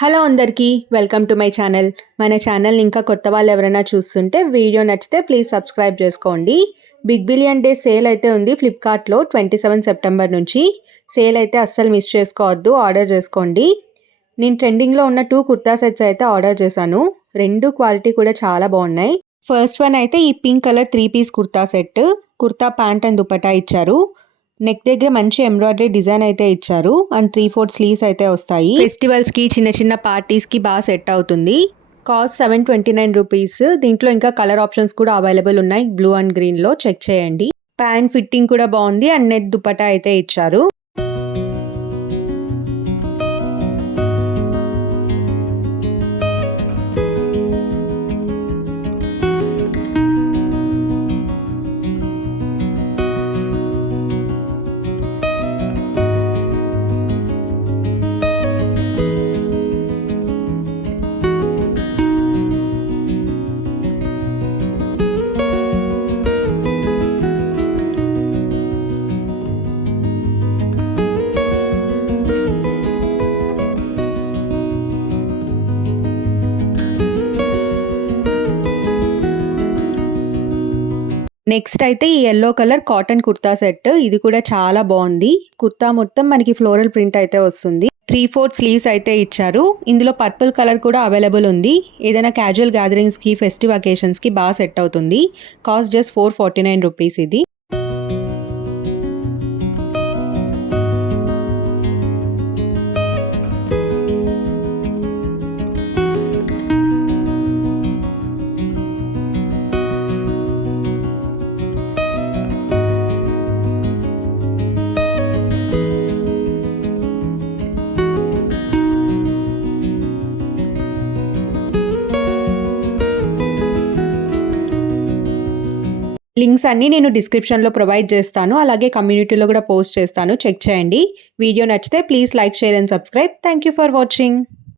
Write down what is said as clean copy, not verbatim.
హలో అందరికీ welcome to my channel. మన ఛానల్ ఇంకా కొత్త వాళ్ళు ఎవరైనా చూస్తుంటే వీడియో నచ్చితే ప్లీజ్ సబ్స్క్రైబ్ చేసుకోండి. బిగ్ బిలియన్ డే సేల్ అయితే ఉంది ఫ్లిప్కార్ట్లో 27 సెప్టెంబర్ నుంచి. సేల్ అయితే అస్సలు మిస్ చేసుకోవద్దు, ఆర్డర్ చేసుకోండి. నేను ట్రెండింగ్లో ఉన్న 2 కుర్తా సెట్స్ అయితే ఆర్డర్ చేశాను. 2 క్వాలిటీ కూడా చాలా బాగున్నాయి. ఫస్ట్ వన్ అయితే ఈ pink colour 3 piece kurta set. Kurta pant and dupatta ఇచ్చారు. నెక్ దగ్గర మంచి ఎంబ్రాయిడరీ డిజైన్ అయితే ఇచ్చారు అండ్ 3/4 స్లీవ్స్ అయితే వస్తాయి. ఫెస్టివల్స్కి చిన్న చిన్న పార్టీస్కి బాగా సెట్ అవుతుంది. కాస్ట్ 729 రూపీస్. దీంట్లో ఇంకా కలర్ ఆప్షన్స్ కూడా అవైలబుల్ ఉన్నాయి. బ్లూ అండ్ గ్రీన్లో చెక్ చేయండి. ప్యాంట్ ఫిట్టింగ్ కూడా బాగుంది అండ్ నెట్ దుపట్టా అయితే ఇచ్చారు. నెక్స్ట్ అయితే ఈ యెల్లో కలర్ కాటన్ కుర్తా సెట్. ఇది కూడా చాలా బాగుంది. కుర్తా మొత్తం మనకి ఫ్లోరల్ ప్రింట్ అయితే వస్తుంది. 3/4 స్లీవ్స్ అయితే ఇచ్చారు. ఇందులో పర్పుల్ కలర్ కూడా అవైలబుల్ ఉంది. ఏదైనా క్యాజువల్ గ్యాదరింగ్స్కి, ఫెస్టివ్ అకేషన్స్కి బాగా సెట్ అవుతుంది. కాస్ట్ జస్ట్ 449 రూపీస్ ఇది. లింక్స్ అన్నీ నేను డిస్క్రిప్షన్లో ప్రొవైడ్ చేస్తాను. అలాగే కమ్యూనిటీలో కూడా పోస్ట్ చేస్తాను. చెక్ చేయండి. వీడియో నచ్చితే please like, share and subscribe. Thank you for watching.